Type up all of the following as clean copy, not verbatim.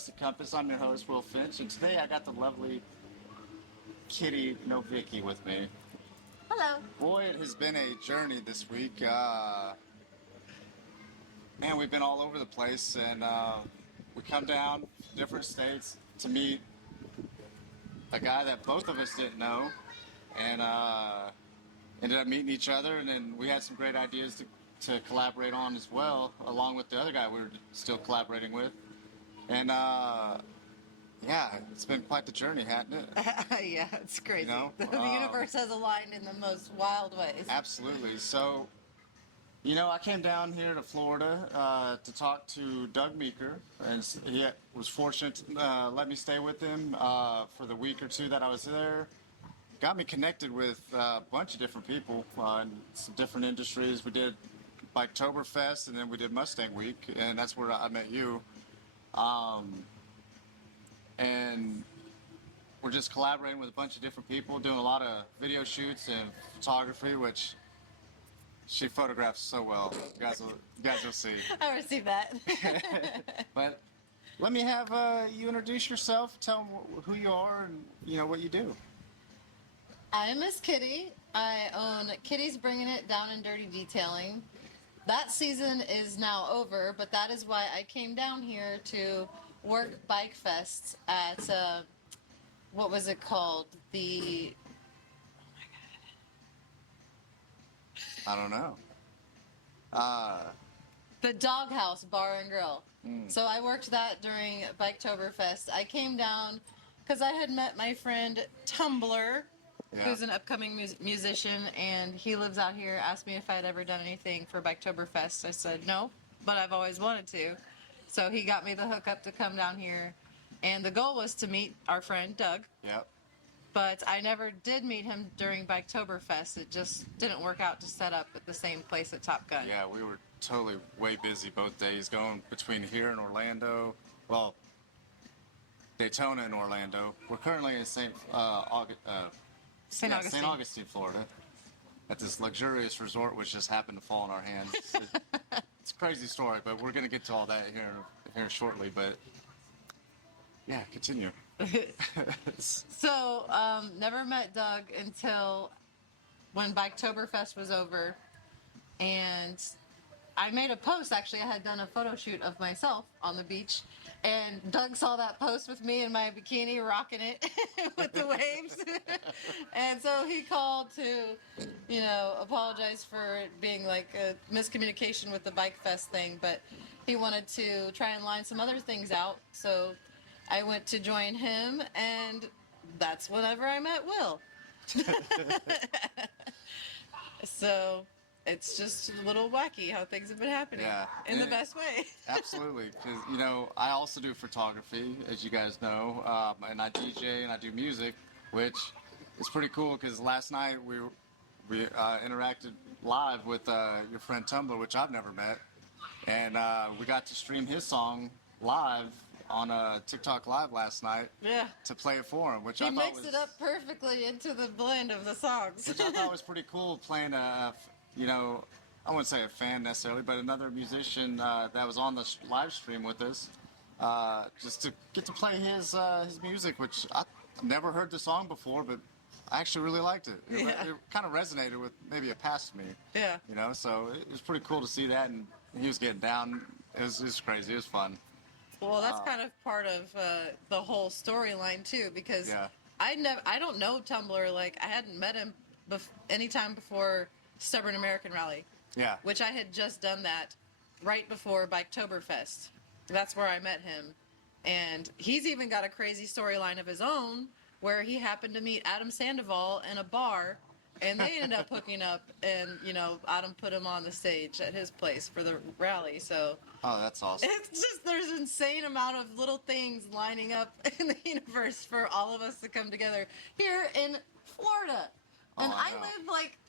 Trusted Compass. I'm your host, Will Finch, and today I got the lovely kitty Novicky with me. Hello. Boy, it has been a journey this week. Man, we've been all over the place, and we come down different states to meet a guy that both of us didn't know, and ended up meeting each other, and then we had some great ideas to collaborate on as well, along with the other guy we were still collaborating with. And yeah, it's been quite the journey, hasn't it? Yeah, it's crazy. You know, the universe has aligned in the most wild ways. Absolutely. So, I came down here to Florida to talk to Doug Meeker, and he was fortunate to let me stay with him for the week or two that I was there. Got me connected with a bunch of different people in some different industries. We did Biketoberfest, and then we did Mustang Week, and that's where I met you. And we're just collaborating with a bunch of different people, doing a lot of video shoots and photography, which she photographs so well. You guys will see. I received that. But let me have you introduce yourself. Tell them who you are and what you do. I'm Miss Kitty. I own Kitty's Bringing It Down and Dirty Detailing. That season is now over, but that is why I came down here to work Bike Fest at what was it called? Oh my god. I don't know. The Doghouse Bar and Grill. So I worked that during Biketoberfest. I came down because I had met my friend Tumblr, who's an upcoming musician, and he lives out here. Asked me if I'd ever done anything for Biketoberfest. I said no, but I've always wanted to. So he got me the hookup to come down here, and the goal was to meet our friend Doug. Yep. But I never did meet him during Biketoberfest. It just didn't work out to set up at the same place at Top Gun. Yeah, we were totally way busy both days, going between here and Orlando. Well, Daytona and Orlando. We're currently in St. Augustine, Florida, at this luxurious resort which just happened to fall in our hands. It's a crazy story, but we're going to get to all that here shortly. But yeah, continue. So, never met Doug until when Biketoberfest was over, and I made a post. Actually, I had done a photo shoot of myself on the beach, and Doug saw that post with me in my bikini rocking it with the waves. And so he called to, apologize for it being like a miscommunication with the Bike Fest thing, but he wanted to try and line some other things out. So I went to join him, and that's whenever I met Will. So it's just a little wacky how things have been happening in the best way. Absolutely, because I also do photography, as you guys know, and I DJ and I do music, which is pretty cool. Because last night we interacted live with your friend Tumblr, which I've never met, and we got to stream his song live on a TikTok Live last night. Yeah. To play it for him, which he I thought mixed it up perfectly into the blend of the songs. Which I thought was pretty cool, playing I wouldn't say a fan necessarily, but another musician that was on the live stream with us, just to get to play his music, which I've never heard the song before, but I actually really liked it. It kind of resonated with maybe a past me. Yeah. So it was pretty cool to see that, and he was getting down. It was crazy. It was fun. Well, that's kind of part of the whole storyline too, because I don't know Tumblr. Like, I hadn't met him any time before Stubborn American Rally. Yeah. Which I had just done that right before Biketoberfest. That's where I met him, and he's even got a crazy storyline of his own where he happened to meet Adam Sandoval in a bar. And they ended up hooking up, and Adam put him on the stage at his place for the rally. So, that's awesome. It's just there's an insane amount of little things lining up in the universe for all of us to come together here in Florida. And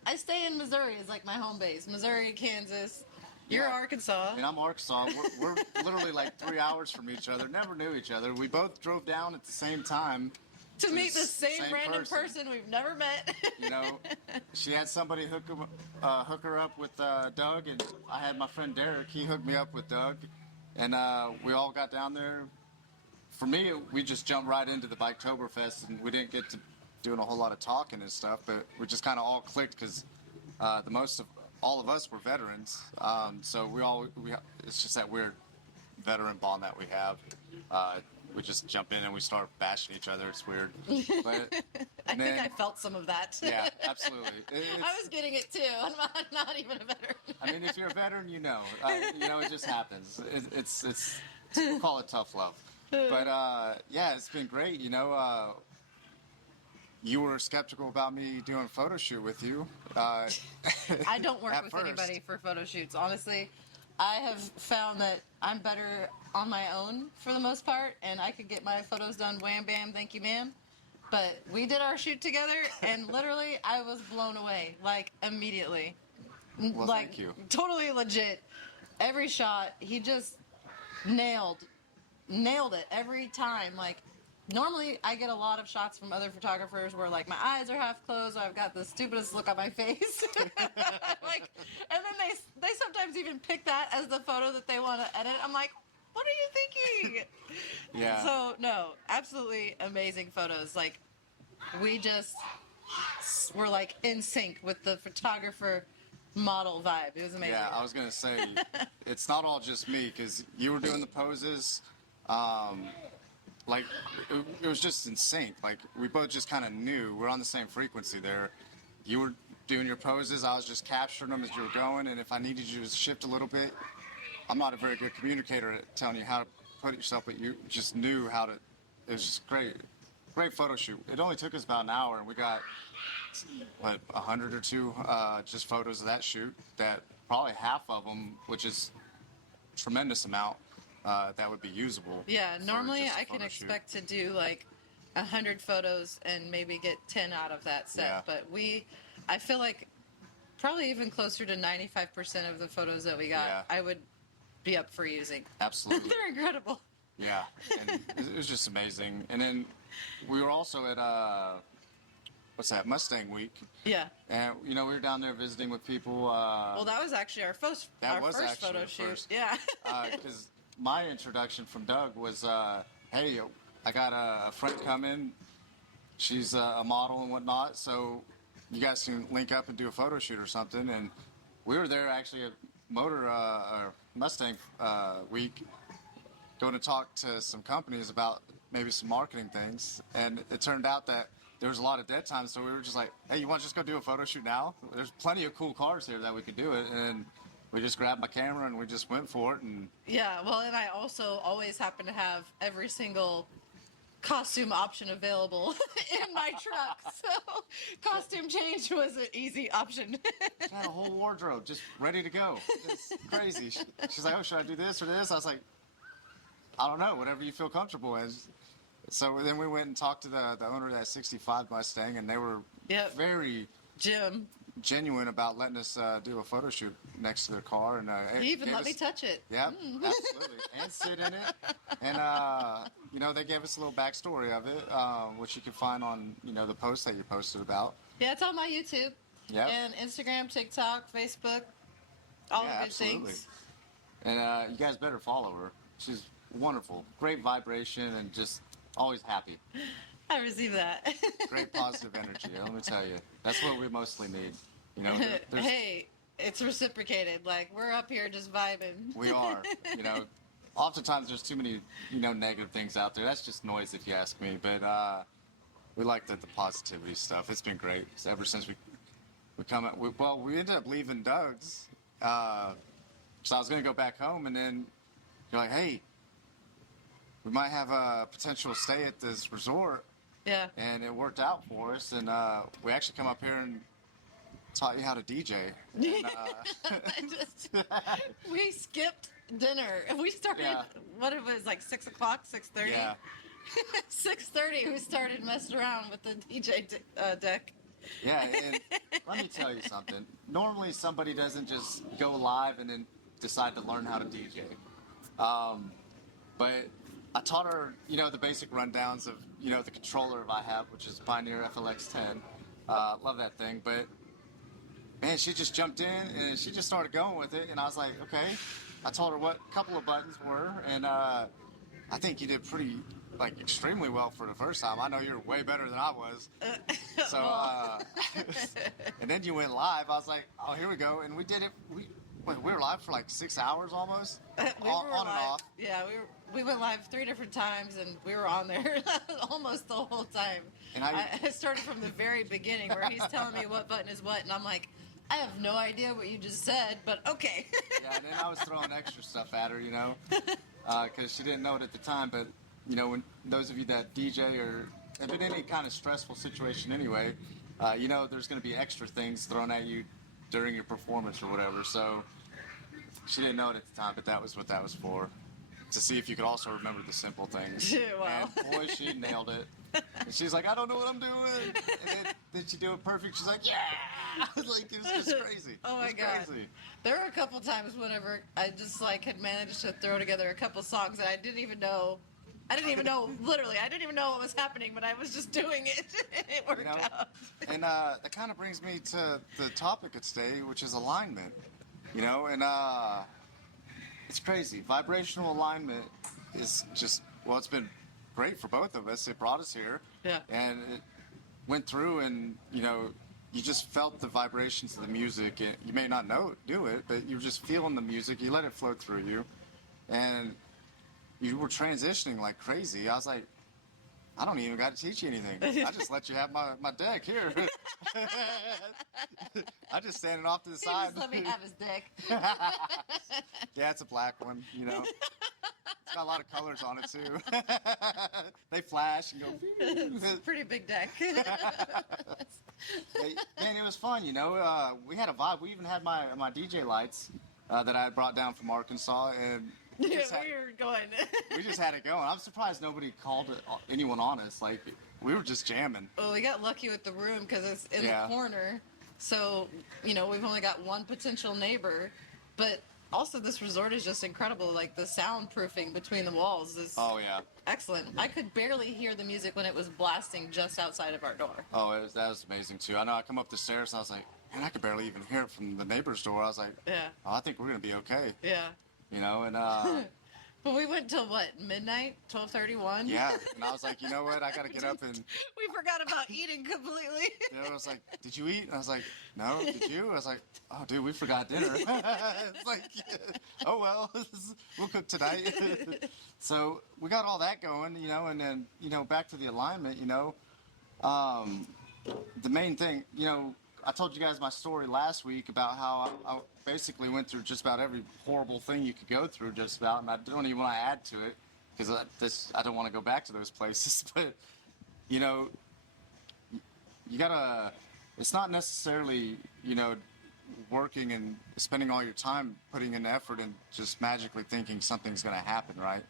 I stay in Missouri is like my home base. Missouri, Kansas. You're Arkansas. And I'm Arkansas. We're literally like 3 hours from each other. Never knew each other. We both drove down at the same time. To meet the same random person we've never met. She had somebody hook her up with Doug, and I had my friend Derek. He hooked me up with Doug, and we all got down there, for me, we just jumped right into the Biketoberfest, and we didn't get to doing a whole lot of talking and stuff, but we just kind of all clicked because the most of all of us were veterans. So it's just that weird veteran bond that we have. We just jump in and we start bashing each other. It's weird. But I think I felt some of that. Yeah, absolutely. I was getting it too. I'm not even a veteran. I mean, if you're a veteran, you know, it just happens. It's we'll call it tough love. But yeah, it's been great. You were skeptical about me doing a photo shoot with you. I don't work with first. anybody for photo shoots. Honestly, I have found that I'm better on my own for the most part, and I could get my photos done wham bam, thank you ma'am. But we did our shoot together, and literally I was blown away, like immediately. Well, like, thank you. Totally legit. Every shot, he just nailed it every time. Like, normally I get a lot of shots from other photographers where like my eyes are half closed, or I've got the stupidest look on my face. Like, and then they sometimes even pick that as the photo that they want to edit. I'm like, what are you thinking? Yeah. So no, absolutely amazing photos. Like, we just were like in sync with the photographer model vibe. It was amazing. Yeah, I was gonna say it's not all just me because you were doing the poses. Like it was just in sync. Like we both just kind of knew we're on the same frequency there. You were doing your poses, I was just capturing them as you were going, and if I needed you to shift a little bit, I'm not a very good communicator at telling you how to put yourself, but you just knew how to. It was just great photo shoot. It only took us about an hour, and we got 100 or two just photos of that shoot. That probably half of them, which is a tremendous amount. That would be usable. Yeah, normally just a I can photo shoot. expect to do like 100 photos and maybe get 10 out of that set. Yeah. But I feel like probably even closer to 95% of the photos that we got, Yeah. I would be up for using. Absolutely. They're incredible. Yeah, and it was just amazing. And then we were also at Mustang Week, Yeah. and we were down there visiting with people. Well, that was actually our first actually photo the shoot. first. Yeah. Because my introduction from Doug was, hey, I got a friend coming. She's a model and whatnot, so you guys can link up and do a photo shoot or something. And we were there actually at Mustang Week, going to talk to some companies about maybe some marketing things. And it turned out that there was a lot of dead time, so we were just like, hey, you want to just go do a photo shoot now? There's plenty of cool cars here that we could do it. And we just grabbed my camera and we just went for it. And Yeah, well, and I also always happen to have every single costume option available in my truck. So costume change was an easy option. I had a whole wardrobe just ready to go. It's crazy. She's like, oh, should I do this or this? I was like, I don't know, whatever you feel comfortable as. So then we went and talked to the owner of that 65 Mustang, and they were Yep. very Jim, genuine about letting us do a photo shoot next to their car. And you even let me touch it. Yeah, absolutely. And sit in it. And, they gave us a little backstory of it, which you can find on, the post that you posted about. Yeah, it's on my YouTube. Yep. And Instagram, TikTok, Facebook, all the good absolutely. things. And you guys better follow her. She's wonderful. Great vibration and just always happy. I receive that. Great positive energy. Let me tell you. That's what we mostly need. There's- Hey, it's reciprocated. Like, we're up here just vibing. We are. Oftentimes there's too many, negative things out there. That's just noise if you ask me. But we like the positivity stuff. It's been great ever since we we ended up leaving Doug's. So I was going to go back home, and then you're like, hey, we might have a potential stay at this resort. Yeah. And it worked out for us. And we actually come up here and taught you how to DJ. And, We skipped dinner. We started, Yeah. what it was, like 6 o'clock, 6:30? yeah. 6:30, we started messing around with the DJ deck. Yeah, and let me tell you something. Normally, somebody doesn't just go live and then decide to learn how to DJ. But I taught her, the basic rundowns of, the controller I have, which is Pioneer FLX10. Love that thing. But, man, she just jumped in and she just started going with it. And I was like, okay. I told her what a couple of buttons were. And I think you did pretty like extremely well for the first time. I know you're way better than I was. So, and then you went live. I was like, oh, here we go. And we did it. We were live for like 6 hours almost, We on were and live. off. Yeah, we went live 3 different times, and we were on there almost the whole time. And I started from the very beginning where he's telling me what button is what, and I'm like, I have no idea what you just said, but okay. Yeah, and then I was throwing extra stuff at her, because she didn't know it at the time. But when those of you that DJ or have been in any kind of stressful situation anyway, there's going to be extra things thrown at you during your performance or whatever. So she didn't know it at the time, but that was what that was for, to see if you could also remember the simple things. Wow. And boy, she nailed it. And she's like, I don't know what I'm doing. And then she do it perfect. She's like, yeah. Like, it was just crazy. Oh my God. Crazy. There were a couple times whenever I just like had managed to throw together a couple songs that I didn't even know, literally, I didn't even know what was happening, but I was just doing it. It worked out. And that kind of brings me to the topic of today, which is alignment. And it's crazy. Vibrational alignment is just, it's been great for both of us. It brought us here. Yeah. And it went through, and you just felt the vibrations of the music. And you may not do it, but you're just feeling the music. You let it flow through you, and you were transitioning like crazy. I was like, I don't even got to teach you anything. I just let you have my deck here. I just standing off to the side. Just let me have his dick. Yeah, it's a black one, It's got a lot of colors on it too. They flash and go. It's a pretty big deck. Man, it was fun, We had a vibe. We even had my DJ lights that I had brought down from Arkansas, and We were going. we just had it going. I'm surprised nobody called anyone on us. Like, we were just jamming. Well, we got lucky with the room because it's in Yeah. the corner. So, we've only got one potential neighbor. But also, this resort is just incredible. Like, the soundproofing between the walls is Oh, yeah. excellent. I could barely hear the music when it was blasting just outside of our door. Oh, that was amazing, too. I know I come up the stairs, and I was like, man, I could barely even hear it from the neighbor's door. I was like, Yeah. oh, I think we're going to be okay. Yeah. And But we went till what, midnight? 12:31? yeah. And I was like, you know what? I got to get up and... We forgot about eating completely. I was like, did you eat? And I was like, no, did you? I was like, oh, dude, we forgot dinner. It's like, oh, well, we'll cook tonight. So we got all that going, and then, back to the alignment, the main thing, I told you guys my story last week about how I basically went through just about every horrible thing you could go through, just about, and I don't even want to add to it because I don't want to go back to those places. But you gotta. It's not necessarily working and spending all your time putting in effort and just magically thinking something's gonna happen, right?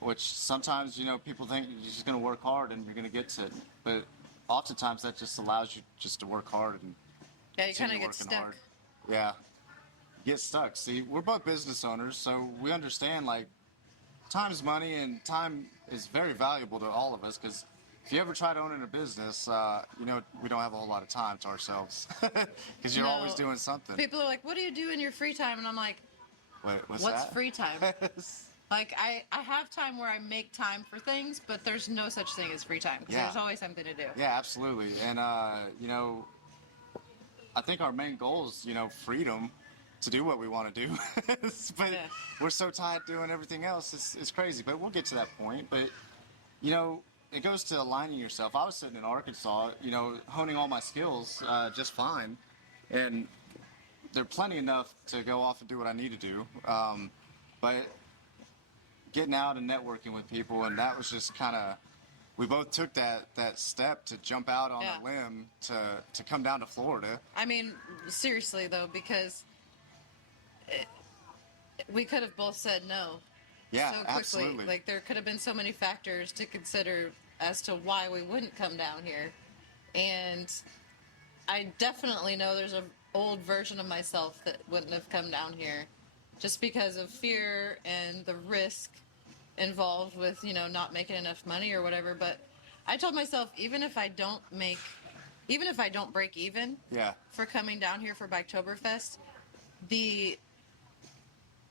Which sometimes people think you're just gonna work hard and you're gonna get to it, but oftentimes that just allows you just to work hard and Yeah, you kind of continue get working stuck. hard. Yeah, get stuck. See, we're both business owners, so we understand like time's money, and time is very valuable to all of us. Because if you ever try to own a business, we don't have a whole lot of time to ourselves because you're No. always doing something. People are like, what do you do in your free time? And I'm like, What's what's that? free time? Like, I have time where I make time for things, but there's no such thing as free time. 'Cause Yeah. there's always something to do. Yeah, absolutely. And, I think our main goal is, freedom to do what we want to do. But Yeah. we're so tied doing everything else. It's crazy. But we'll get to that point. But, it goes to aligning yourself. I was sitting in Arkansas, honing all my skills just fine. And they're plenty enough to go off and do what I need to do. But getting out and networking with people, and that was just kind of, we both took that step to jump out on Yeah. a limb to come down to Florida. I mean, seriously, though, because we could have both said no Yeah, so quickly. absolutely. Like, there could have been so many factors to consider as to why we wouldn't come down here. And I definitely know there's an old version of myself that wouldn't have come down here just because of fear and the risk involved with, not making enough money or whatever. But I told myself, even if I don't break even Yeah, for coming down here for Biketoberfest,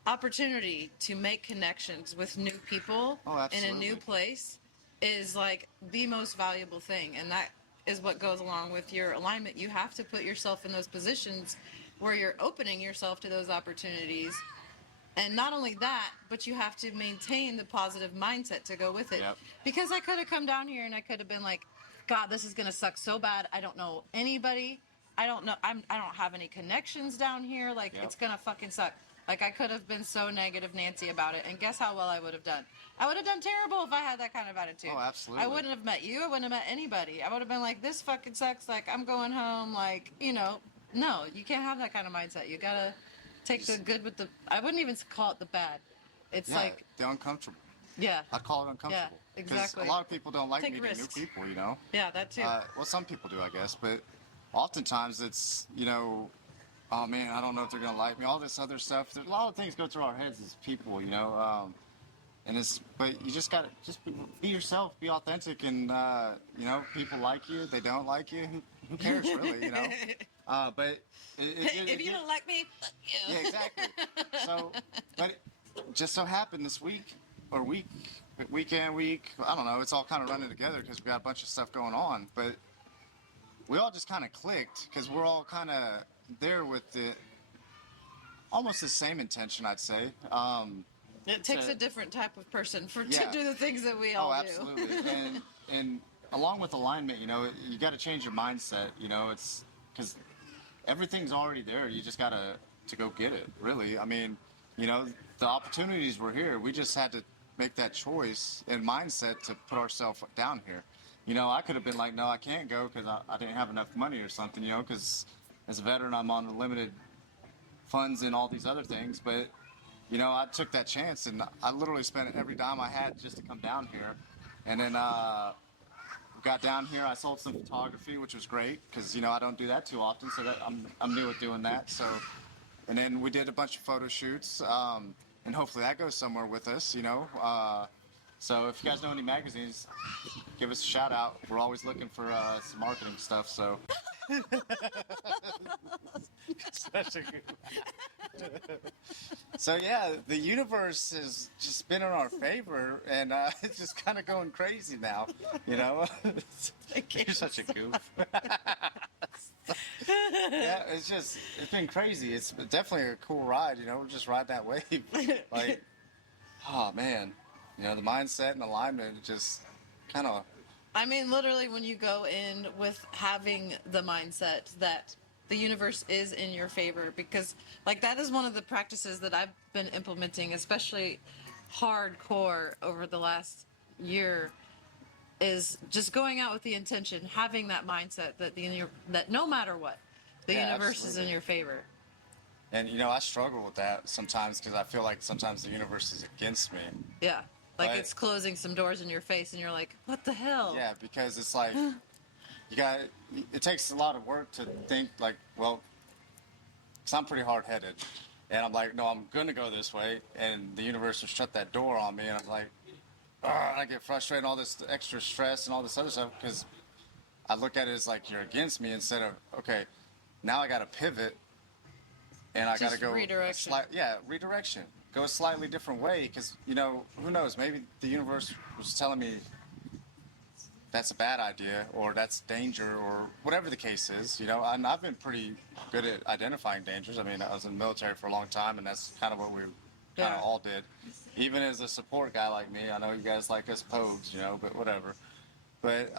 opportunity to make connections with new people Oh, in a absolutely. new place is like the most valuable thing, and that is what goes along with your alignment. You have to put yourself in those positions where you're opening yourself to those opportunities, and not only that, but you have to maintain the positive mindset to go with it. Yep. Because I could have come down here and I could have been like, God, this is gonna suck so bad. I don't know anybody. I don't know. I don't have any connections down here. Like, Yep. it's gonna fucking suck. Like, I could have been so negative Nancy about it, and guess how well I would have done? I would have done terrible if I had that kind of attitude. Oh, absolutely. I wouldn't have met you. I wouldn't have met anybody. I would have been like, this fucking sucks. Like, I'm going home. Like, no, you can't have that kind of mindset. You gotta take the good with the. I wouldn't even call it the bad. It's Yeah, like, the uncomfortable. yeah, I call it uncomfortable. Yeah, exactly. 'Cause a lot of people don't like Take meeting risks. new people, you know. yeah, that too. Well, some people do, I guess, but oftentimes it's, oh man, I don't know if they're gonna like me. All this other stuff. There's a lot of things go through our heads as people, and but you just gotta be yourself, be authentic, and people like you, they don't like you. Who cares, really, But if you don't like me, fuck you. yeah, exactly. So, but it just so happened this week, or weekend, I don't know, it's all kind of running together because we got a bunch of stuff going on, but we all just kind of clicked because we're all kind of there with almost the same intention, I'd say. It takes to- a different type of person to Yeah. do the things that we all Oh, do. absolutely. And along with alignment, you got to change your mindset. It's because everything's already there. You just got to go get it. Really, I mean, the opportunities were here. We just had to make that choice and mindset to put ourselves down here. I could have been like, no, I can't go because I didn't have enough money or something. Because as a veteran, I'm on limited funds and all these other things, but. I took that chance, and I literally spent every dime I had just to come down here. And then got down here. I sold some photography, which was great because I don't do that too often, so that I'm new at doing that. So, and then we did a bunch of photo shoots, and hopefully that goes somewhere with us. So if you guys know any magazines, give us a shout out. We're always looking for some marketing stuff. So. Such a good. So yeah, the universe has just been in our favor, and it's just kind of going crazy now. You're such a goof. Yeah, it's been crazy. It's definitely a cool ride. We're just riding that wave. Like, oh man, the mindset and alignment just kind of. I mean, literally, when you go in with having the mindset that the universe is in your favor, because, like, that is one of the practices that I've been implementing, especially hardcore over the last year, is just going out with the intention, having that mindset that that no matter what, the universe is in your favor. And I struggle with that sometimes because I feel like sometimes the universe is against me. Yeah. Like, But- it's closing some doors in your face, and you're like, what the hell? Yeah, because it's like it takes a lot of work to think like, well, because I'm pretty hard-headed, and I'm like, no, I'm gonna go this way, and the universe will shut that door on me, and I'm like, I get frustrated, all this extra stress and all this other stuff because I look at it as like you're against me instead of okay, now I got to pivot, and I got to Just go redirection. redirection. Go a slightly different way because who knows, maybe the universe was telling me that's a bad idea or that's danger or whatever the case is, and I've been pretty good at identifying dangers. I mean, I was in the military for a long time, and that's kind of what we kind of Yeah. all did. Even as a support guy like me, I know you guys like us pogues, but whatever. But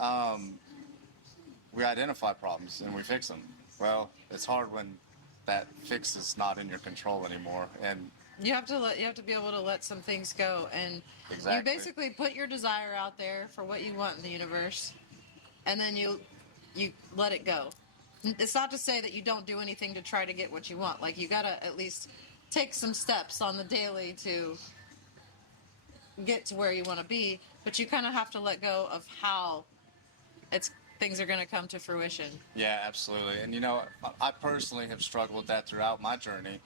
we identify problems and we fix them. Well, it's hard when that fix is not in your control anymore, and You have to be able to let some things go, and Exactly. you basically put your desire out there for what you want in the universe, and then you let it go. It's not to say that you don't do anything to try to get what you want. Like, you gotta at least take some steps on the daily to get to where you want to be, but you kind of have to let go of how things are going to come to fruition. yeah, absolutely. And I personally have struggled with that throughout my journey,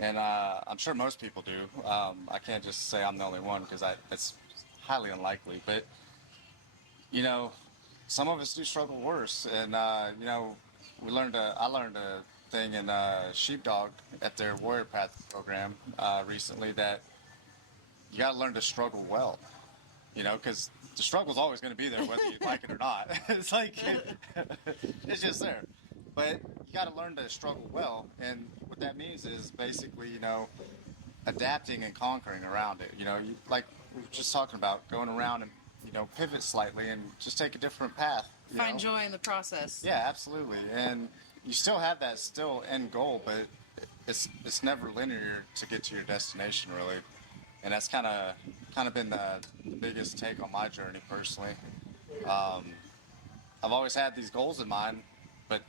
and I'm sure most people do. I can't just say I'm the only one because that's highly unlikely. But some of us do struggle worse, and I learned to thing in Sheepdog at their Warrior Path program recently that you got to learn to struggle well, you know, because the struggle's always going to be there whether you like it or not. It's like it's just there, but you got to learn to struggle well, and what that means is basically, you know, adapting and conquering around it. You know, like we were just talking about, going around and, you know, pivot slightly and just take a different path. Find joy in the process. Yeah, absolutely. And you still have that still end goal, but it's never linear to get to your destination, really. And that's kind of been the biggest take on my journey personally. I've always had these goals in mind, but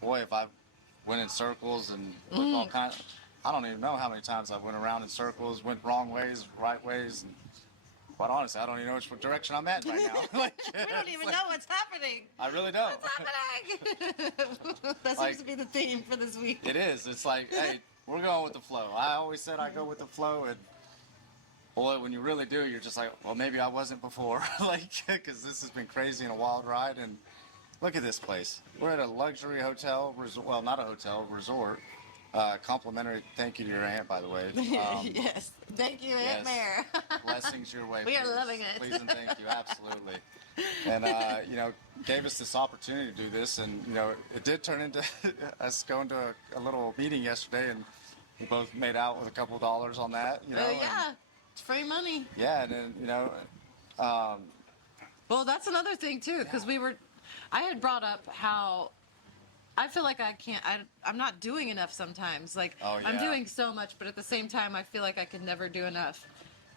boy, if I went in circles and looked all kind of, I don't even know how many times I went around in circles, went wrong ways, right ways, and quite honestly, I don't even know which direction I'm at right now. Like, We don't even know what's happening. I really don't. What's happening? That Like, seems to be the theme for this week. It is. It's like, hey, we're going with the flow. I always said I go with the flow, and boy, when you really do, you're just like, well, maybe I wasn't before. Like, because this has been crazy and a wild ride. And look at this place. We're at a luxury hotel, resort, well, not a hotel, resort. Complimentary thank you to your aunt, by the way. Yes. Thank you, Aunt yes. Mare. Blessings your way. We are please. loving it. Please and thank you, absolutely. And, you know, gave us this opportunity to do this. And, you know, it did turn into us going to a little meeting yesterday, and we both made out with a couple of dollars on that, you know. Yeah. It's free money. Yeah, and then, you know, Well, that's another thing too, because I had brought up how I feel like I'm not doing enough sometimes. Like, Oh, I'm yeah. doing so much, but at the same time, I feel like I can never do enough.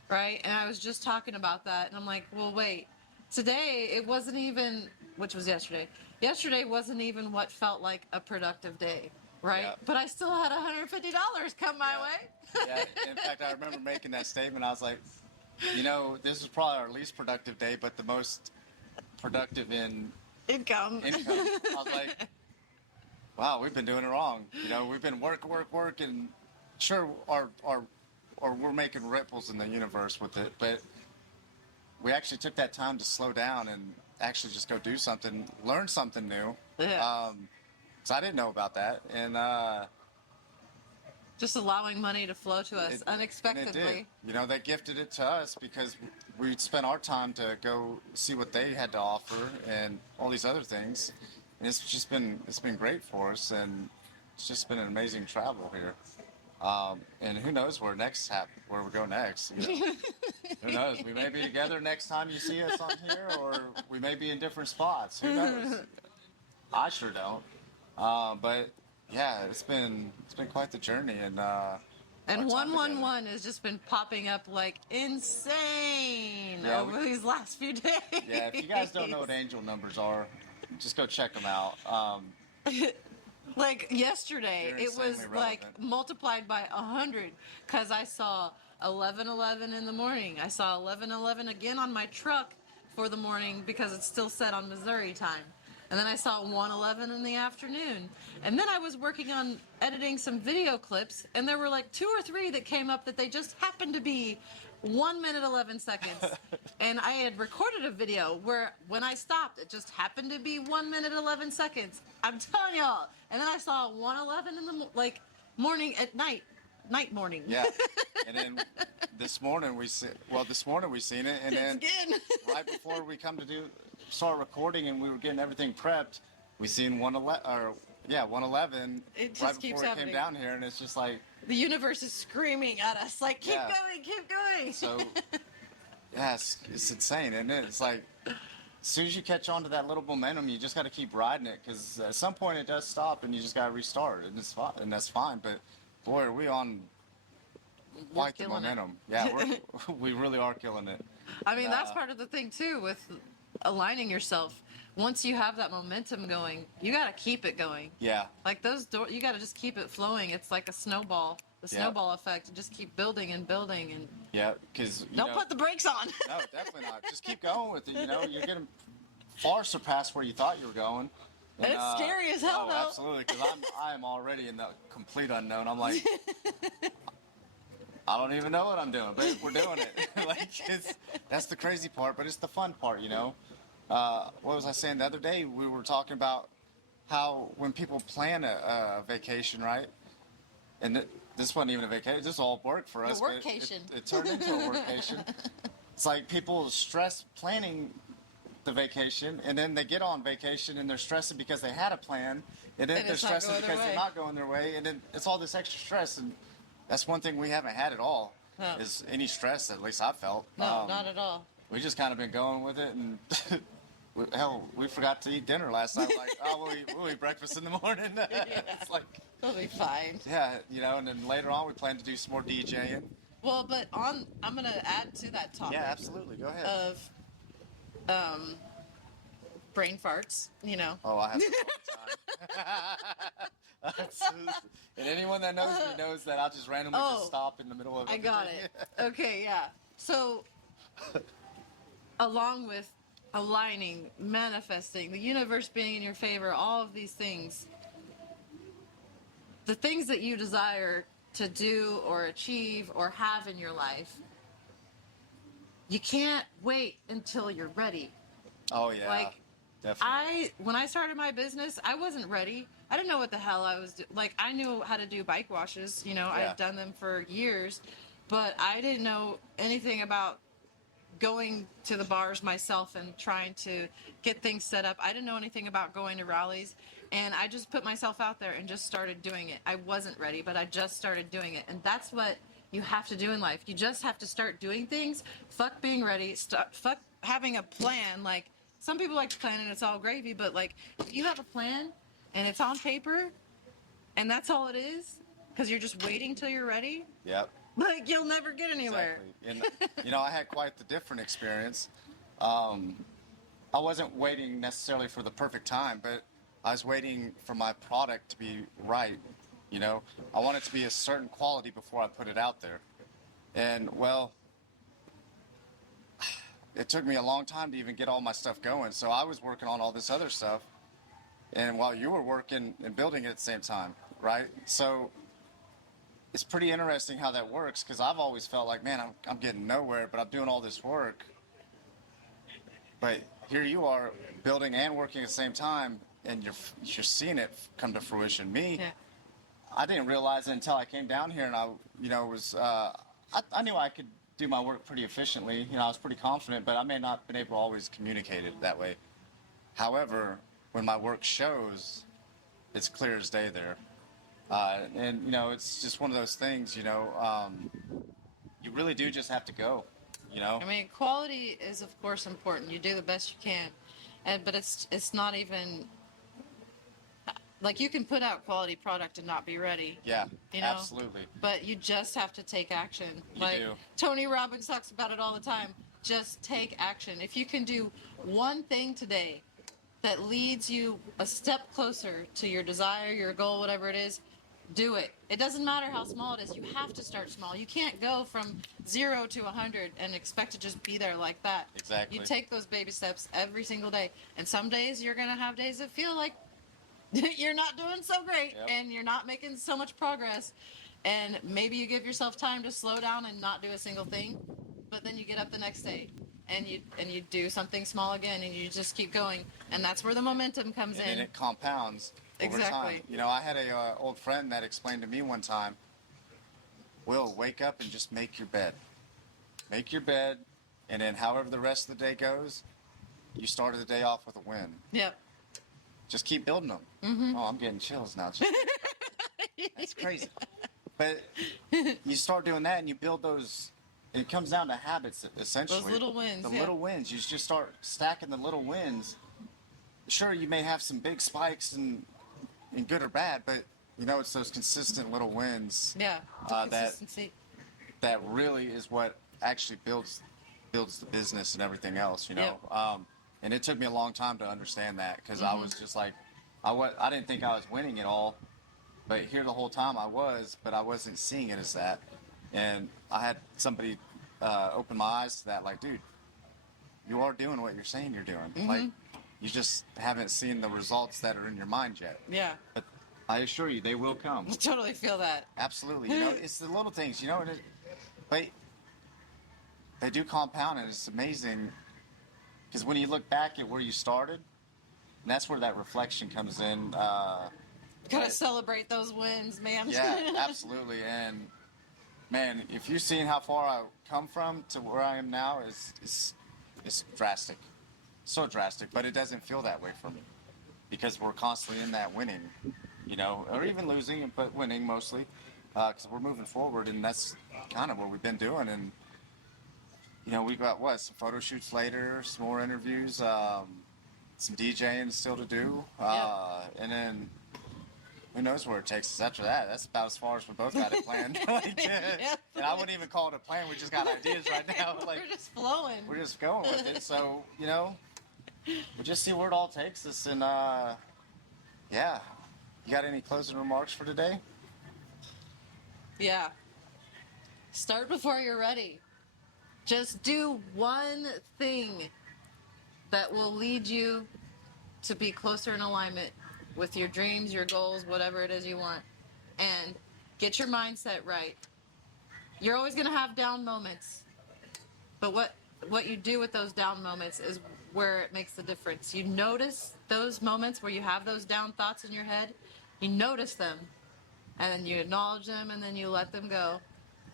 Right? And I was just talking about that, and I'm like, well, wait. Today, it wasn't even, which was yesterday. Yesterday wasn't even what felt like a productive day. Right? Yeah. But I still had $150 come my way. yeah, in fact, I remember making that statement. I was like, you know, this is probably our least productive day, but the most productive in Income. income. I was like, wow, we've been doing it wrong. You know, we've been work, and sure, we're making ripples in the universe with it, but we actually took that time to slow down and actually just go do something, learn something new. Yeah. So I didn't know about that, and Just allowing money to flow to us it unexpectedly. did. You know, they gifted it to us because we'd spent our time to go see what they had to offer and all these other things. And it's been great for us, and it's just been an amazing travel here. And who knows where we go next? You know? Who knows? We may be together next time you see us on here, or we may be in different spots. Who knows? I sure don't. But yeah, it's been quite the journey, and And our time 111 has just been popping up like insane Yeah, over these last few days. yeah, if you guys don't know what angel numbers are, just go check them out. Like yesterday, They're it was insanely like relevant. multiplied by 100 because I saw 11:11 in the morning. I saw 11:11 again on my truck for the morning because it's still set on Missouri time. And then I saw 1:11 in the afternoon. And then I was working on editing some video clips, and there were like 2 or 3 that came up that they just happened to be 1 minute 11 seconds. And I had recorded a video where when I stopped, it just happened to be 1 minute 11 seconds. I'm telling y'all. And then I saw 1:11 in the morning at night morning. Yeah, and then this morning we seen it, and then Again. right before we start recording, and we were getting everything prepped, we seen 111. It just right keeps before it happening. came down here, and it's just like, The universe is screaming at us like, keep Yeah. going, keep going. so. Yeah, it's insane, isn't it? It's like, as soon as you catch on to that little momentum, you just got to keep riding it, because at some point it does stop, and you just got to restart, and it's fine, and that's fine. But boy, are we on quite the killing it. momentum. Yeah, we really are killing it. I mean, that's part of the thing too with aligning yourself. Once you have that momentum going, you got to keep it going. Yeah, Like those doors, you got to just keep it flowing. It's like a snowball, the Yeah. snowball effect. Just keep building and building, and yeah, because don't put the brakes on. No, definitely not. Just keep going with it. You know, you're gonna far surpass where you thought you were going. And, It's scary as hell, oh, though. absolutely, because I'm already in the complete unknown. I'm like, I don't even know what I'm doing, but we're doing it. Like, that's the crazy part, but it's the fun part, you know. What was I saying the other day? We were talking about how when people plan a vacation, right? And this wasn't even a vacation. This was all work for us. A but workcation. It turned into a workation. It's like people stress planning the vacation, and then they get on vacation and they're stressing because they had a plan, and then And they're it's not stressing going their because they're way. not going their way, and then it's all this extra stress. And that's one thing we haven't had at all, No. is any stress. At least I felt. No, not at all. We just kind of been going with it, and hell, we forgot to eat dinner last night. We're like, oh, we'll eat breakfast in the morning. It's like, It'll be fine. yeah, and then later on we plan to do some more DJing. Well, but I'm gonna add to that topic Yeah, absolutely. Go ahead. of brain farts. Oh, I have them all the time. And anyone that knows me knows that I'll just randomly just stop in the middle of it. I got it. Okay, yeah. So, along with aligning, manifesting, the universe being in your favor, all of these things, the things that you desire to do or achieve or have in your life, you can't wait until you're ready. Oh, yeah. Like, definitely. when I started my business, I wasn't ready. I didn't know what the hell I was doing. Like, I knew how to do bike washes. I had done them for years, but I didn't know anything about going to the bars myself and trying to get things set up. I didn't know anything about going to rallies, and I just put myself out there and just started doing it. I wasn't ready, but I just started doing it, and that's what you have to do in life. You just have to start doing things. Fuck being ready. Fuck having a plan. Like, some people like to plan and it's all gravy, but like, if you have a plan and it's on paper and that's all it is, because you're just waiting till you're ready, Yep. like, you'll never get anywhere. Exactly. And, I had quite the different experience. I wasn't waiting necessarily for the perfect time, but I was waiting for my product to be right. I want it to be a certain quality before I put it out there. And, well, it took me a long time to even get all my stuff going. So I was working on all this other stuff, and while you were working and building it at the same time, right? So it's pretty interesting how that works, because I've always felt like, man, I'm getting nowhere, but I'm doing all this work. But here you are building and working at the same time, and you're seeing it come to fruition. Me, Yeah. I didn't realize it until I came down here, and I knew I could do my work pretty efficiently. I was pretty confident, but I may not have been able to always communicate it that way. However, when my work shows, it's clear as day there. And it's just one of those things, you really do just have to go, I mean, quality is of course important. You do the best you can, but it's not even like, you can put out quality product and not be ready. Yeah, You know? absolutely. But you just have to take action. You Like do. Tony Robbins talks about it all the time. Just take action. If you can do one thing today that leads you a step closer to your desire, your goal, whatever it is, do it. It doesn't matter how small it is. You have to start small. You can't go from 0 to 100 and expect to just be there like that. Exactly. You take those baby steps every single day. And some days you're going to have days that feel like you're not doing so great. Yep. And you're not making so much progress. And maybe you give yourself time to slow down and not do a single thing. But then you get up the next day and you do something small again, and you just keep going. And that's where the momentum comes And in. then it compounds over Exactly. time. I had a old friend that explained to me one time, Will, wake up and just make your bed. Make your bed, and then however the rest of the day goes, you started the day off with a win. Yep. Just keep building them. Mm-hmm. Oh, I'm getting chills now. That's crazy. But you start doing that, and you build those. It comes down to habits, essentially. Those little wins. The yeah. little wins. You just start stacking the little wins. Sure, you may have some big spikes and good or bad, but it's those consistent little wins. Yeah. That Consistency. that really is what actually builds the business and everything else. Yep. And it took me a long time to understand that, because I was just like, I didn't think I was winning it all, but here the whole time I was, but I wasn't seeing it as that. And I had somebody open my eyes to that, like, dude, you are doing what you're saying you're doing. Like, you just haven't seen the results that are in your mind yet. Yeah. But I assure you, they will come. I totally feel that. Absolutely. It's the little things, but they do compound, and it's amazing, because when you look back at where you started, And that's where that reflection comes in. Gotta celebrate those wins, man. Yeah, absolutely. And man, if you've seen how far I come from to where I am now, it's drastic, so drastic. But it doesn't feel that way for me because we're constantly in that winning, or even losing, but winning mostly, because we're moving forward, and that's kind of what we've been doing. And we've got some photo shoots later, some more interviews, some DJing still to do, and then. Who knows where it takes us after that? That's about as far as we both got it planned. And I wouldn't even call it a plan. We just got ideas right now. We're just flowing. We're just going with it. So, we'll just see where it all takes us. And, yeah. You got any closing remarks for today? Yeah. Start before you're ready. Just do one thing that will lead you to be closer in alignment with your dreams, your goals, whatever it is you want, and get your mindset right. You're always going to have down moments, but what you do with those down moments is where it makes the difference. You notice those moments where you have those down thoughts in your head, you notice them, and then you acknowledge them, and then you let them go,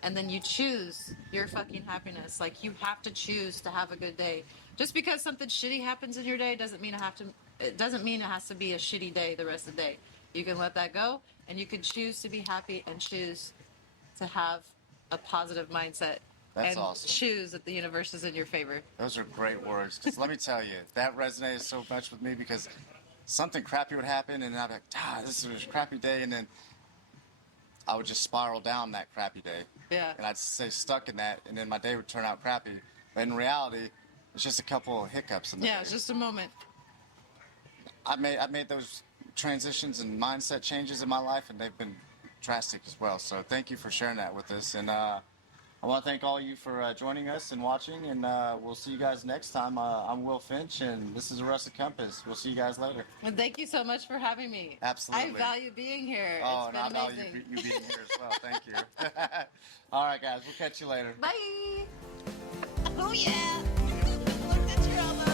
and then you choose your fucking happiness. Like, you have to choose to have a good day. Just because something shitty happens in your day doesn't mean it has to be a shitty day the rest of the day. You can let that go, and you can choose to be happy and choose to have a positive mindset. That's and awesome. Choose that the universe is in your favor. Those are great words. Because let me tell you, that resonated so much with me because something crappy would happen, and I'd be like, this is a crappy day, and then I would just spiral down that crappy day. Yeah. And I'd stay stuck in that, and then my day would turn out crappy. But in reality, it's just a couple of hiccups in the day. Yeah, it's just a moment. I made those transitions and mindset changes in my life, and they've been drastic as well. So thank you for sharing that with us. And I want to thank all of you for joining us and watching. And we'll see you guys next time. I'm Will Finch, and this is Arrested Compass. We'll see you guys later. And thank you so much for having me. Absolutely. I value being here. Oh, it's and been I amazing. value you being here as well. Thank you. All right, guys. We'll catch you later. Bye. Oh, yeah. Look at your elbow.